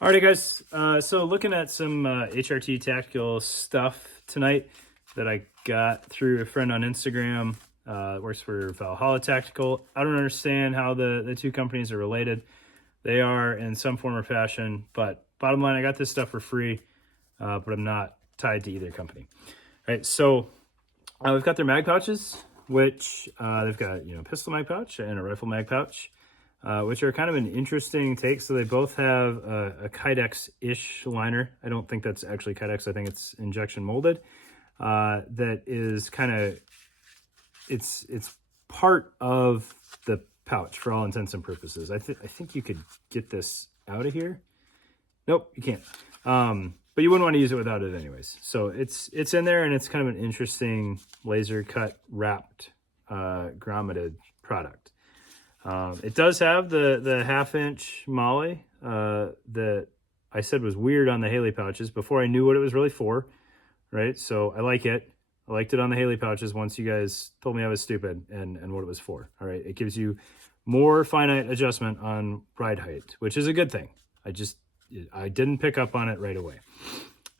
Alrighty, guys. So looking at some HRT tactical stuff tonight that I got through a friend on Instagram. Works for Valhalla Tactical. I don't understand how the two companies are related. They are in some form or fashion, but bottom line, I got this stuff for free, but I'm not tied to either company. All right, so we've got their mag pouches, which they've got pistol mag pouch and a rifle mag pouch. Which are kind of an interesting take. So they both have a Kydex-ish liner. I don't think that's actually Kydex. I think it's injection molded. That is kind of, it's part of the pouch for all intents and purposes. I think you could get this out of here. Nope, you can't. But you wouldn't want to use it without it anyways. So it's in there, and it's kind of an interesting laser cut wrapped grommeted product. It does have the 1/2-inch Molly that I said was weird on the Haley pouches before I knew what it was really for, right? So I like it. I liked it on the Haley pouches once you guys told me I was stupid and what it was for. All right, it gives you more finite adjustment on ride height, which is a good thing. I didn't pick up on it right away.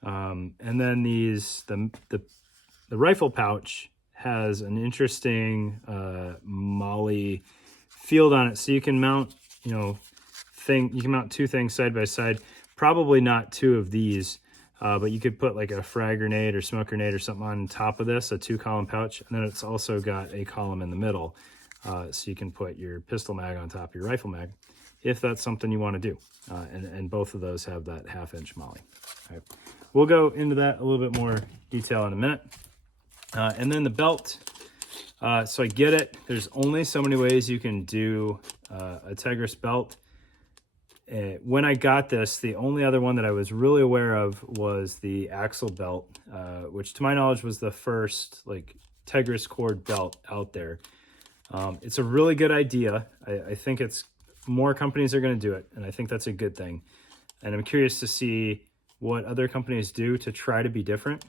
And then the rifle pouch has an interesting Molly field on it, so you can mount you can mount two things side by side. Probably not two of these, but you could put like a frag grenade or smoke grenade or something on top of this, a 2-column pouch, and then it's also got a column in the middle, so you can put your pistol mag on top of your rifle mag if that's something you want to do. And both of those have that 1/2-inch Molly. All right, we'll go into that a little bit more detail in a minute. And then the belt. So I get it. There's only so many ways you can do a Tigris belt. When I got this, the only other one that I was really aware of was the axle belt, which to my knowledge was the first like Tigris cord belt out there. It's a really good idea. I think it's more companies are going to do it, and I think that's a good thing. And I'm curious to see what other companies do to try to be different,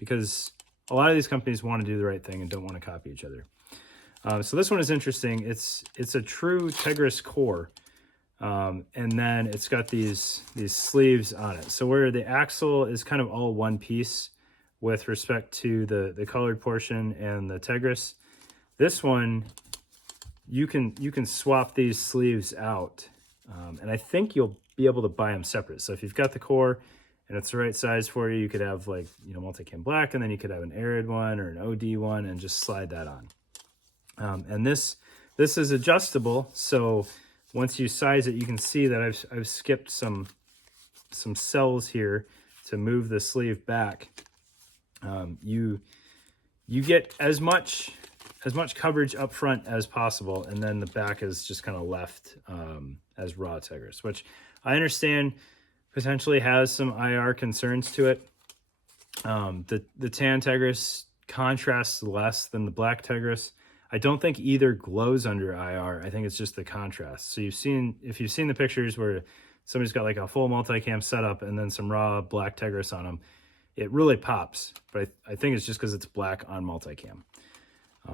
because a lot of these companies want to do the right thing and don't want to copy each other. So this one is interesting. It's a true Tigris core, and then it's got these sleeves on it. So where the axle is kind of all one piece with respect to the colored portion and the Tigris, this one you can swap these sleeves out, and I think you'll be able to buy them separate. So if you've got the core and it's the right size for you, you could have like, multicam black, and then you could have an arid one or an OD one and just slide that on. And this is adjustable. So once you size it, you can see that I've skipped some cells here to move the sleeve back. You get as much coverage up front as possible, and then the back is just kind of left as raw Tigris, which I understand potentially has some IR concerns to it. The tan Tigris contrasts less than the black Tigris. I don't think either glows under IR. I think it's just the contrast. So if you've seen the pictures where somebody's got like a full multicam setup and then some raw black Tigris on them, it really pops. But I think it's just because it's black on multicam.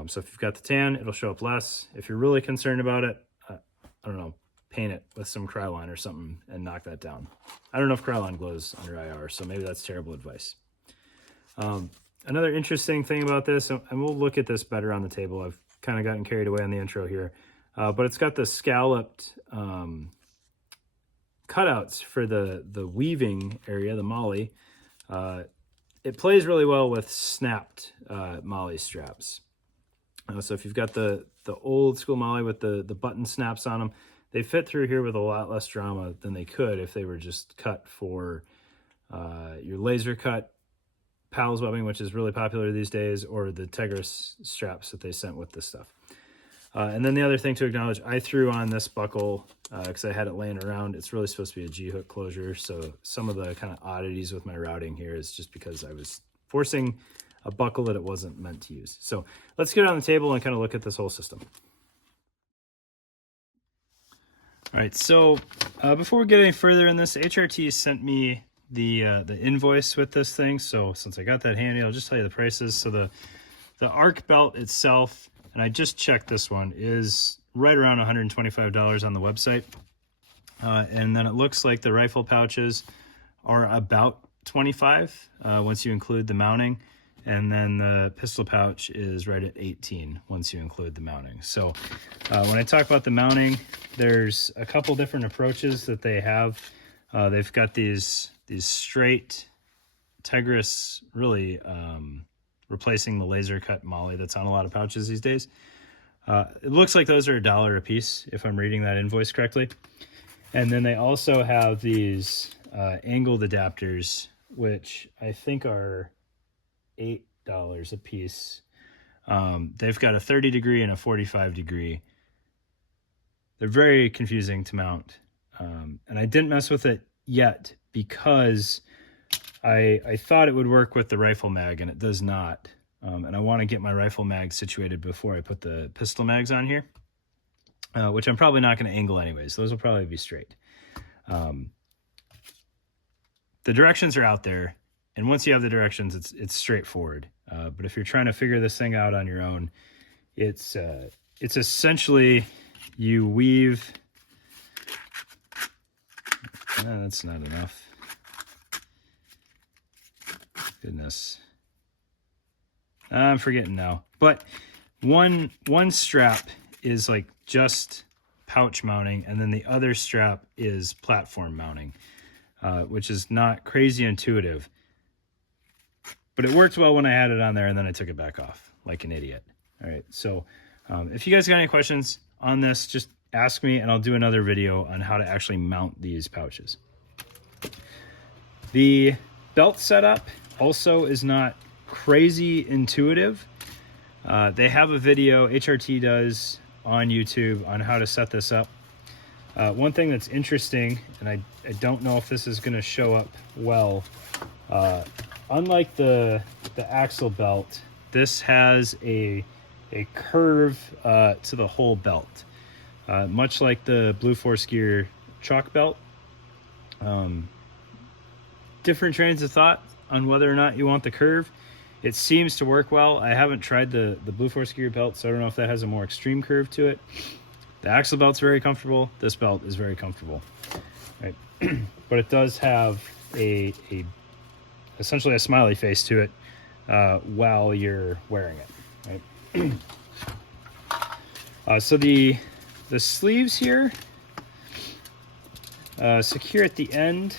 So if you've got the tan, it'll show up less. If you're really concerned about it, I don't know, paint it with some Krylon or something and knock that down. I don't know if Krylon glows under IR, so maybe that's terrible advice. Another interesting thing about this, and we'll look at this better on the table. I've kind of gotten carried away on the intro here, but it's got the scalloped cutouts for the weaving area, the Molly. It plays really well with snapped Molly straps. So if you've got the old school Molly with the button snaps on them, they fit through here with a lot less drama than they could if they were just cut for your laser cut PALS webbing, which is really popular these days, or the Tigris straps that they sent with this stuff. And then the other thing to acknowledge, I threw on this buckle because I had it laying around. It's really supposed to be a G-hook closure, so some of the kind of oddities with my routing here is just because I was forcing a buckle that it wasn't meant to use. So let's get on the table and kind of look at this whole system. All right, so before we get any further in this, HRT sent me the invoice with this thing. So since I got that handy, I'll just tell you the prices. So the arc belt itself, and I just checked this one, is right around $125 on the website. And then it looks like the rifle pouches are about 25 once you include the mounting. And then the pistol pouch is right at 18 once you include the mounting. So when I talk about the mounting, there's a couple different approaches that they have. They've got these straight Tegris, really replacing the laser cut moly that's on a lot of pouches these days. It looks like those are $1 a piece, if I'm reading that invoice correctly. And then they also have these angled adapters, which I think are $8 a piece. They've got a 30 degree and a 45 degree. They're very confusing to mount. And I didn't mess with it yet because I thought it would work with the rifle mag, and it does not. And I want to get my rifle mag situated before I put the pistol mags on here, which I'm probably not going to angle anyways. Those will probably be straight. The directions are out there, and once you have the directions, it's straightforward. But if you're trying to figure this thing out on your own, it's essentially you weave. No, that's not enough. Goodness. I'm forgetting now. But one strap is like just pouch mounting, and then the other strap is platform mounting, which is not crazy intuitive. But it worked well when I had it on there, and then I took it back off like an idiot. All right, so if you guys got any questions on this, just ask me, and I'll do another video on how to actually mount these pouches. The belt setup also is not crazy intuitive. They have a video, HRT does, on YouTube on how to set this up. One thing that's interesting, and I don't know if this is going to show up well, unlike the axle belt, this has a curve to the whole belt, much like the Blue Force Gear chalk belt. Different trains of thought on whether or not you want the curve. It seems to work well. I haven't tried the Blue Force Gear belt, so I don't know if that has a more extreme curve to it. The axle belt's very comfortable. This belt is very comfortable, right? But it does have essentially a smiley face to it while you're wearing it, right? So the sleeves here secure at the end.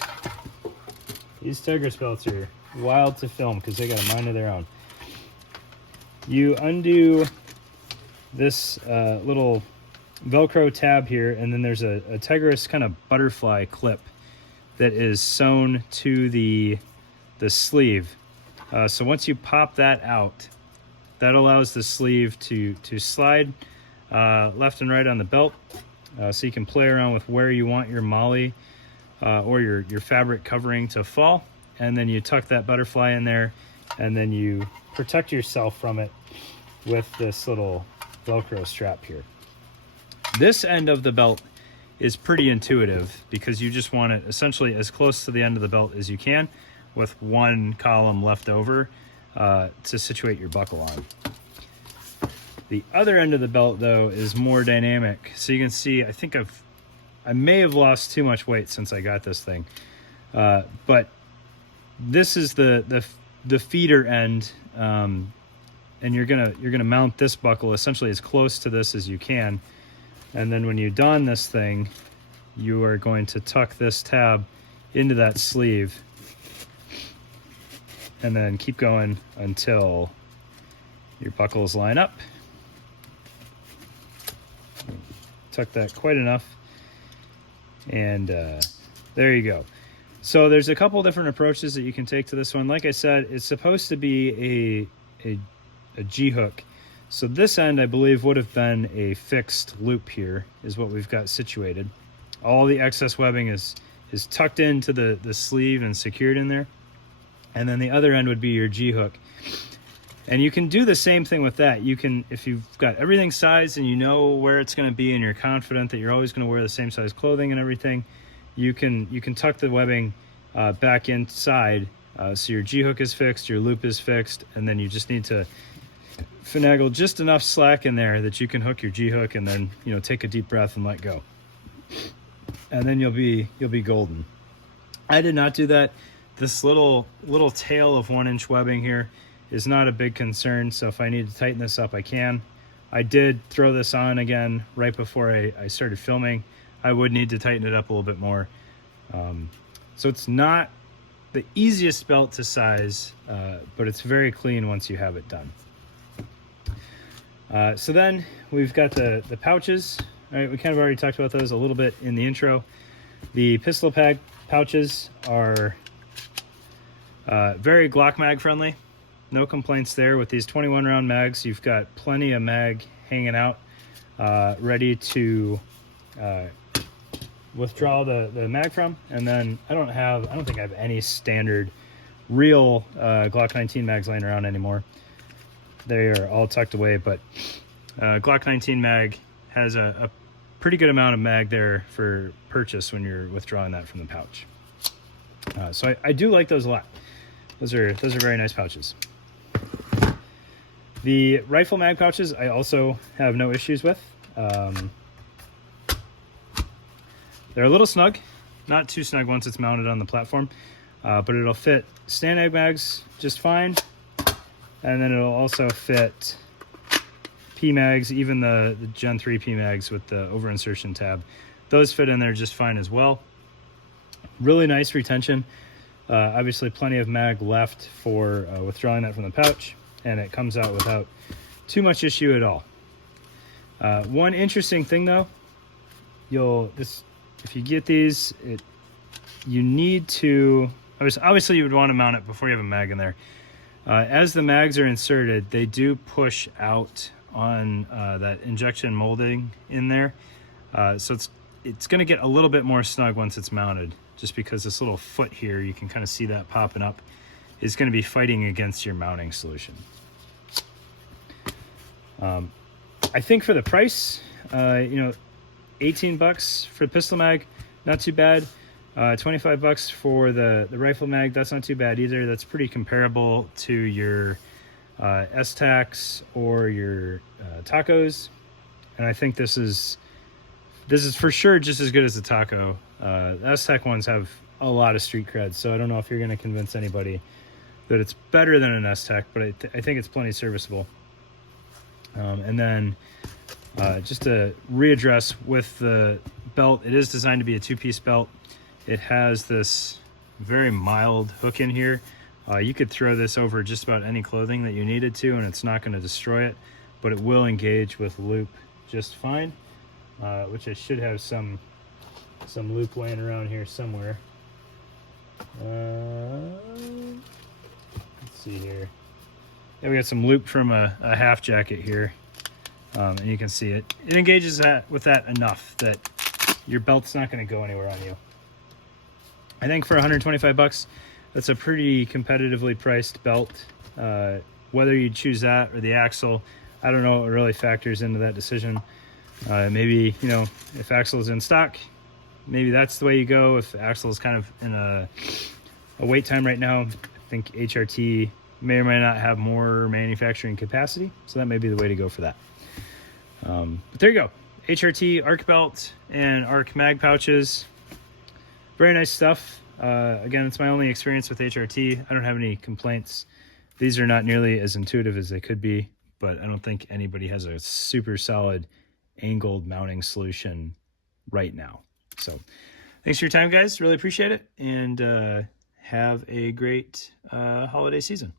These Tegris belts are wild to film because they got a mind of their own. You undo this little Velcro tab here, and then there's a Tegris kind of butterfly clip that is sewn to the sleeve. So once you pop that out, that allows the sleeve to slide left and right on the belt, so you can play around with where you want your molly or your fabric covering to fall. And then you tuck that butterfly in there, and then you protect yourself from it with this little Velcro strap here. This end of the belt is pretty intuitive because you just want it essentially as close to the end of the belt as you can, with one column left over to situate your buckle on. The other end of the belt, though, is more dynamic. So you can see, I think I may have lost too much weight since I got this thing, but this is the feeder end, and you're gonna mount this buckle essentially as close to this as you can, and then when you don this thing, you are going to tuck this tab into that sleeve, and then keep going until your buckles line up. Tuck that quite enough, and there you go. So there's a couple different approaches that you can take to this one. Like I said, it's supposed to be a G-hook. So this end, I believe, would have been a fixed loop here, is what we've got situated. All the excess webbing is tucked into the sleeve and secured in there. And then the other end would be your G-hook. And you can do the same thing with that. You can, if you've got everything sized and you know where it's going to be and you're confident that you're always going to wear the same size clothing and everything, you can tuck the webbing back inside, so your G-hook is fixed, your loop is fixed, and then you just need to finagle just enough slack in there that you can hook your G-hook, and then take a deep breath and let go. and then you'll be golden. I did not do that. This little tail of 1-inch webbing here is not a big concern, so if I need to tighten this up, I can. I did throw this on again right before I started filming. I would need to tighten it up a little bit more. So it's not the easiest belt to size, but it's very clean once you have it done. So then we've got the pouches. All right, we kind of already talked about those a little bit in the intro. The pistol pad pouches are very Glock mag friendly. No complaints there. With these 21 round mags, you've got plenty of mag hanging out, ready to withdraw the mag from. And then I don't think I have any standard real Glock 19 mags laying around anymore. They are all tucked away, but Glock 19 mag has a pretty good amount of mag there for purchase when you're withdrawing that from the pouch. So I do like those a lot. Those are very nice pouches. The rifle mag pouches I also have no issues with. They're a little snug, not too snug once it's mounted on the platform, but it'll fit stand mag mags just fine. And then it'll also fit P-mags, even the Gen 3 P-mags with the over insertion tab. Those fit in there just fine as well. Really nice retention. Obviously plenty of mag left for withdrawing that from the pouch, and it comes out without too much issue at all. One interesting thing though, if you get these, you need to, obviously you would want to mount it before you have a mag in there. As the mags are inserted, they do push out on that injection molding in there. So it's going to get a little bit more snug once it's mounted, just because this little foot here, you can kind of see that popping up, is going to be fighting against your mounting solution. I think for the price, 18 bucks for the pistol mag, not too bad. 25 bucks for the rifle mag, that's not too bad either. That's pretty comparable to your S-Tacs or your Tacos, and I think this is for sure just as good as the Taco. The S-Tac ones have a lot of street cred, so I don't know if you're going to convince anybody that it's better than an S-Tac, but I think it's plenty serviceable. And then just to readdress with the belt, it is designed to be a two-piece belt. It has this very mild hook in here. You could throw this over just about any clothing that you needed to, and it's not going to destroy it, but it will engage with loop just fine, which I should have some loop laying around here somewhere. Let's see here. Yeah, we got some loop from a half jacket here, and you can see it. It engages with that enough that your belt's not going to go anywhere on you. I think for 125 bucks, that's a pretty competitively priced belt. Whether you choose that or the Axle, I don't know what really factors into that decision. Maybe, if Axle is in stock, maybe that's the way you go. If Axle is kind of in a wait time right now, I think HRT may or may not have more manufacturing capacity, so that may be the way to go for that. But there you go. HRT ARC belt and ARC mag pouches. Very nice stuff. Again, it's my only experience with HRT. I don't have any complaints. These are not nearly as intuitive as they could be, but I don't think anybody has a super solid angled mounting solution right now. So thanks for your time, guys. Really appreciate it. And have a great holiday season.